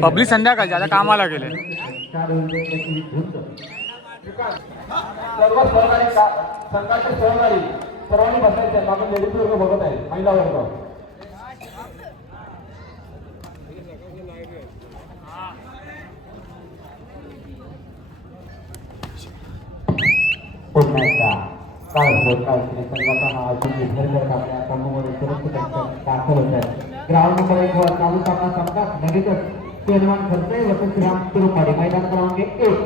Public संध्याकाळची आता कामाला गेले. सर्व सहकारी संघाचे सहकारी सर्वांनी बसायचे. मागून लेडीज वर्ग बघत आहे, महिला वर्ग. पुन्हा एकदा काळ संघाचा हा अजून भरभर आपल्या समूहामध्ये सुरक्षित दाखल होत आहे. ग्राउंड नंबर 1 वर चालू सामना संघात लगेचच पेलवान खर्चे वसंत श्रीराम तिरुपाडी मैदान क्रमांक 1.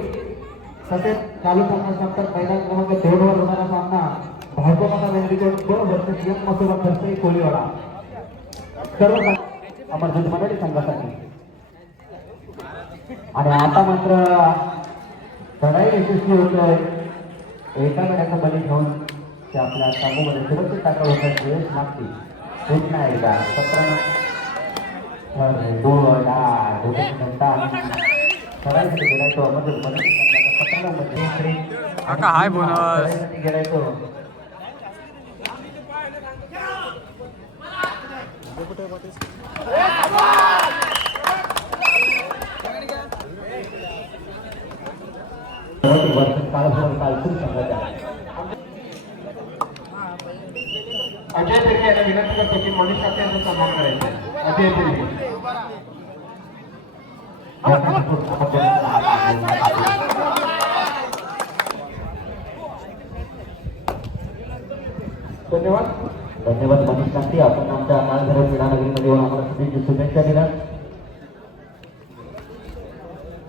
तसेच चालू सामना संघात मैदान क्रमांक 2 वर होणारा सामना भाजपचा वेंडिगोड 2 वर्सेस एम मसुरा खर्चे कोळीवाडा. सर्व अमरजित मंडळी संघासाठी. आणि आता मात्र लढाई यशस्वी होतोय. एका गड्याचा बली घेऊन ते आपल्या समूहामध्ये सुरक्षित दाखल होतात. वेळ मागते पुन्हा एकदा 17 काका हाय बोनस गेलायचो. अजय पेरे यांना विनंती करतो की मनीष ठाकरे यांचा सन्मान करायचा. अजय पेरे धन्यवाद. धन्यवाद मनीष ठाकरे. आपण आमच्या नाळघर क्रीडानगरीमध्ये येऊन आम्हाला शुभेच्छा दिल्या.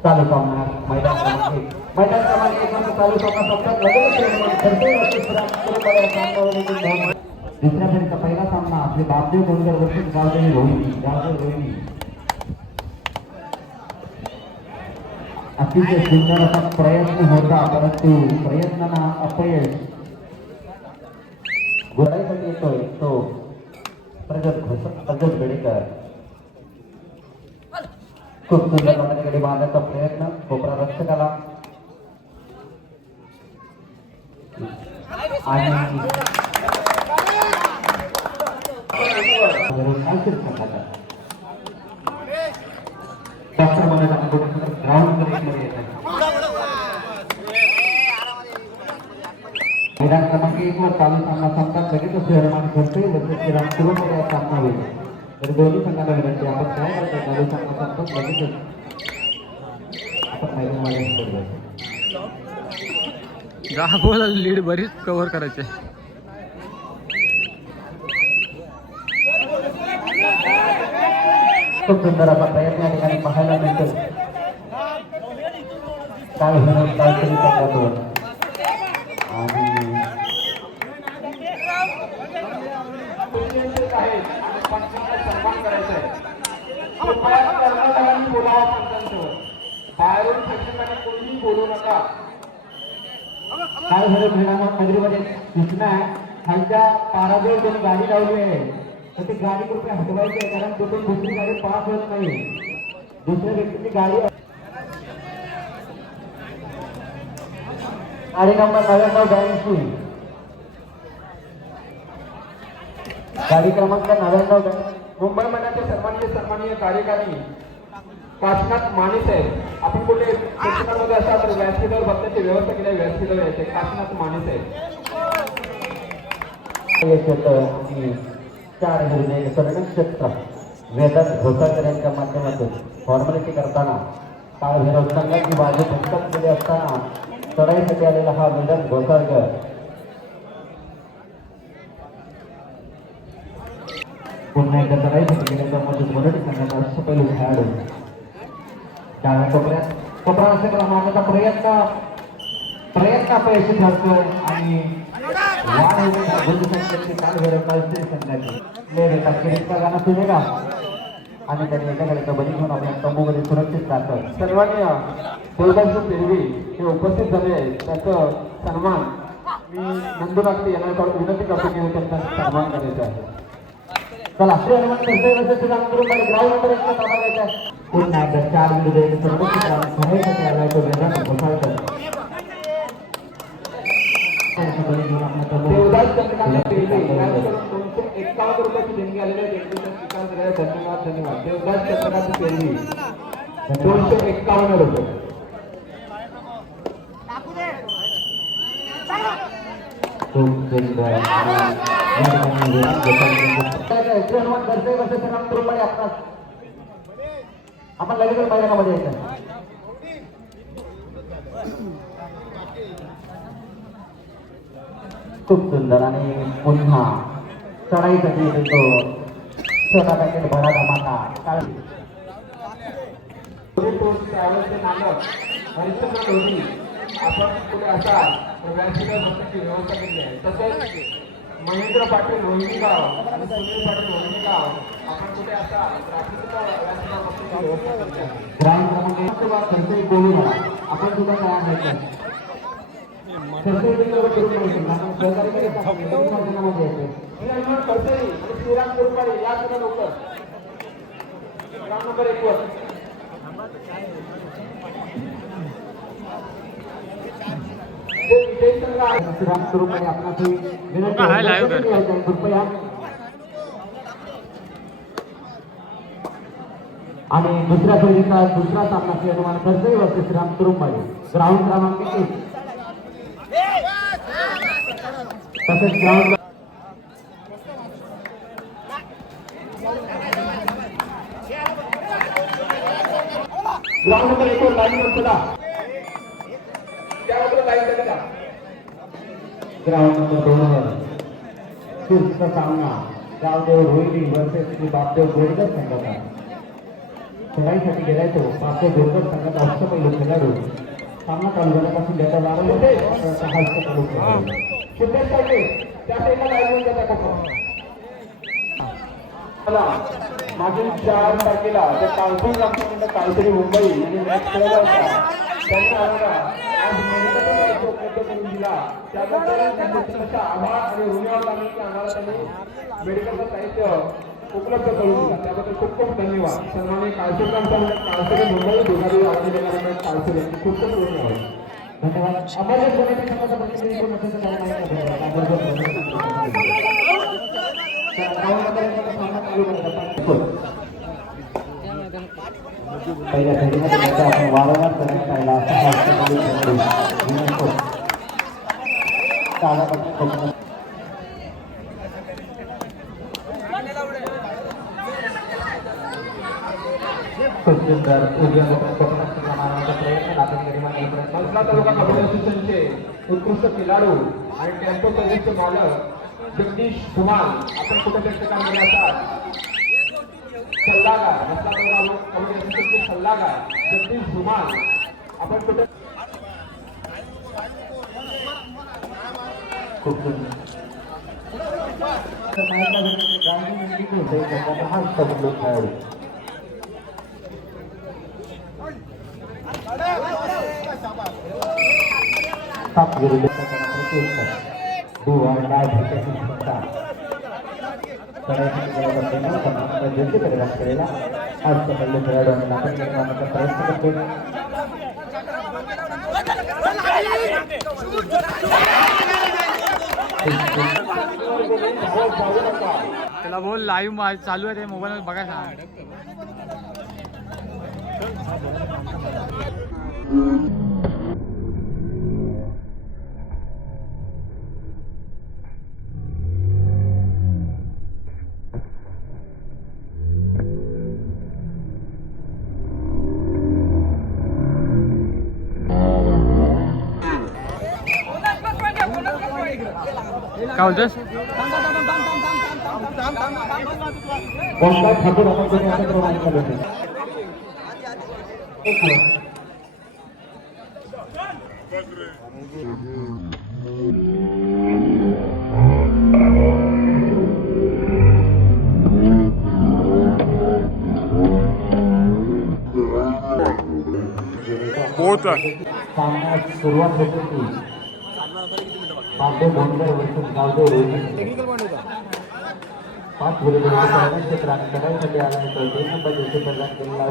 चालू सामना मैदान क्रमांक 1 चालू सामना संपतात. दुसऱ्या फेरीचा पहिला सामना आपले बापदेव डोंगर वर्षित गावदेवी रोहिणी. अतिशय सुंदर असा प्रयत्न होता, परंतु प्रयत्नांना अपयश. गोळाईसाठी येतोय तो प्रगत गडेकर. खूप सुंदर वाटण्याकडे बांधण्याचा प्रयत्न कोपरा रक्षकाला आणि मैदान क्रमांक 1 वर चालू सामना संपतात. लगेच निर्माण करतोय श्रीराम तिरुपाडी सामना होईल. तर दोन्ही संघाला विनंती आपण काय करतो. चालू सामना संपतात लगेचच आपण मैदानामध्ये लीड बरीच कव्हर करायचे. खूप सुंदर असा प्रयत्न या ठिकाणी पाहायला मिळतो. काय होणार काहीतरी करतो आणि सन्मान करायचा आहे. बोलावा पंचांवर बाहेरून प्रेक्षकांनी कोणीही बोलू नका. काय झालं नगरीमध्ये सूचना खालच्या पाराजवळ त्यांनी गाडी लावली आहे, तर ती गाडी कुठे हटवायची आहे. कारण तिथून दुसरी गाडी पास होत नाही. दुसऱ्या व्यक्तीची गाडी नंबर 9982 गाडी क्रमांक 99. मुंबई मंडळाचे सन्माननीय कार्यकारी काशीनाथ माने साहेब. आपण कुठे प्रेक्षकांमध्ये असाल तर व्यासपीठावर बसण्याची व्यवस्था केली आहे. व्यासपीठावर यायचे काशीनाथ माने साहेब. 4 नक्षत्र वेदांत घोसाळकर यांच्या माध्यमातून फॉर्मॅलिटी करताना काळभैरव संघाची बाजू फटकत केली असताना चढाईसाठी आलेला हा वेदांत घोसाळकर पुन्हा एकदा चढाईसाठी गेल्याच्या मधून मराठी संघाचा असं पहिलं खेळाडू डाव्या कोपरा असेल मारण्याचा प्रयत्न अपयशी ठरतोय आणि गाणं सुनेगा आणि त्यांनी एकाकडे कबड्डी घेऊन आपल्या तंबूमध्ये सुरक्षित राहतात. सन्माननीय देवदास पेरवी हे उपस्थित झाले आहेत. त्याचं सन्मान मी नंदू नागटे यांना विनंती करतो की त्यांचा सन्मान करायचा आहे. चला श्रीहनुमान करतोय ग्राउंड नंबर 1 ला ताबा घ्यायचा आहे. पुन्हा एकदा 4 विरुद्ध 1 सर्वोच्च सहाय्यसाठी आलाय तो वेदांत घोसाळकर. देवदास चंद्रकांत पेरवे यांच्याकडून 251 रुपयाची देणगी आलेली आहे. देणगीचा स्वीकार केलेला आहे. धन्यवाद धन्यवाद. देवदास चंद्रकांत पेरवे 251 रुपये. आपण लगेच मैदानामध्ये यायचं. खूप सुंदर आणि पुन्हा चढाईसाठी तो छोटा पॅकेट भरा धमाका आपण कुठे असाल तर व्यासपीठावर बसण्याची व्यवस्था केली आहे. तसेच महेंद्र पाटील रोहिणी गाव आणि सुनील पाटील रोहिणी गाव आपण कुठे असाल तर आपण सुद्धा व्यासपीठावर बसण्याची व्यवस्था केली आहे. ग्राउंड क्रमांक खर्च बोलू नका. आपण सुद्धा तयार नाही आणि दुसऱ्या फेरीचा दुसरा सामना खेळणार कर्जई वर्सेस श्रीराम तुरुंबाडे. ग्राउंड क्रमांक 1 तसेच ग्राउंड नंबर 1 वर लाईन चला. त्यावर लाईन चला. ग्राउंड नंबर 2 वर तिसरा सामना गावदेव रोहिणी वर्सेस श्री बापदेव गोरकर संघाचा. खेळाईसाठी गेलाय तो बापदेव गोरकर संघाचा अष्टपैलू खेळाडू. सामना चालू झाल्यापासून ज्याचा लागला होते हास्य चालू शुभेच्छा त्या साईडला लाईन जाता मागील 4 तारखेला त्या कालपूर ग्रामपंचायत कालतरी मुंबई आणि मॅच खेळला होता. त्यांनी आम्हाला आज मेडिकल उपलब्ध करून दिला. त्याबद्दल त्यांचा आभार आणि ऋणवाद मानून की आम्हाला त्यांनी मेडिकलचं साहित्य उपलब्ध करून दिला. त्याबद्दल खूप खूप धन्यवाद. सन्माननीय कालपूर ग्रामपंचायत कालतरी मुंबई दोघांनी आवाज कालतरी खूप खूप धन्यवाद. धन्यवाद. आम्हाला कोणाच्या समाजाचा प्रतिनिधी कोण असेल तर पहिल्या फेरीमध्ये आपण वारंवार करण्यात आलेला उत्कृष्ट खेळाडू आणि टेम्पो सर्व्हिसचे मालक जगदीश कुमार आपण कुठे व्यक्त केलेला असाल सल्लागार जगदीश कुमार आपण कुठे खूप खेळाडू सात विरुद्ध परिणाम केलेला आज पहिल्या खेळाडूंनी नाटक निर्माणाचा प्रयत्न करतो. त्याला बोल लाईव्ह चालू आहे ते मोबाईल बघा सांग. काय बोलतोस? ठाकूर आपण सामन्यास सुरुवात होते की बापदेव बोंडकर वर्सेस गावदेव रोहिणी 5 विरुद्ध क्षेत्र आणि लढाईसाठी आला आहे. तो 3 नंबर दिवशी प्रदान केलेला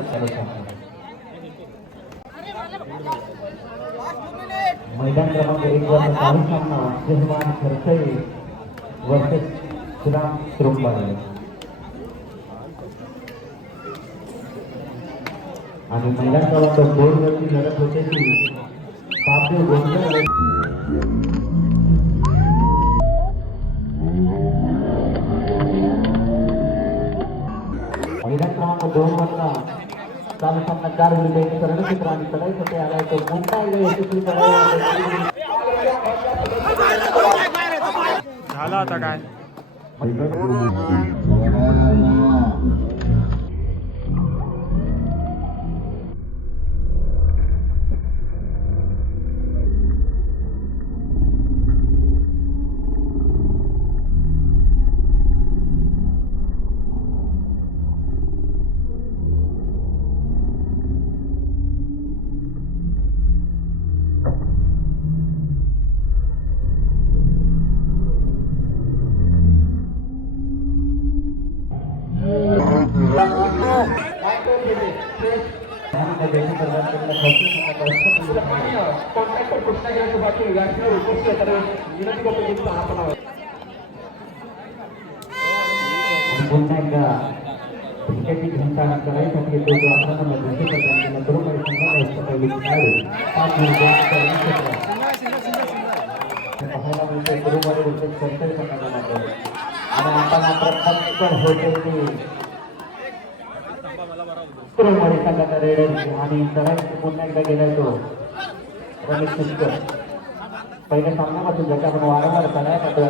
मैदान क्रमांक 1 वर चालू सामना जहमान खर्चई वर्सेस श्रीराम तुरुंबाडे आणि मैदान क्रमांक 2 वरती लढत होते ती पापे गोंधळ मैदान क्रमांक 2 वरचा चालू सामना 4 विरुद्ध रणचित्र आणि चढाईसाठी आलाय तो पुन्हा एकदा यशस्वी झाला आता काय कॉन्ट्रॅक्टर कृष्णागिरीच्या बाकी व्यासपीठावर उपस्थित असणारे विनंती करतो की आपण पुन्हा एकदा क्रिकेटची घंटा करायसाठी तो जो आपल्याला दुसरी पद्धतीने बरोबर संघात पहिली खेळाडू 5 पाहायला मिळते बरोबर होते सेंटर करण्यात आणि आता मात्र पटकन होते की तुरुंबाडे संघाचा रेडर आणि चढाई पुन्हा एकदा गेलाय तो रमेश पुष्कर पहिल्या सामन्यापासून ज्याच्या आपण वारंवार चढाई करतो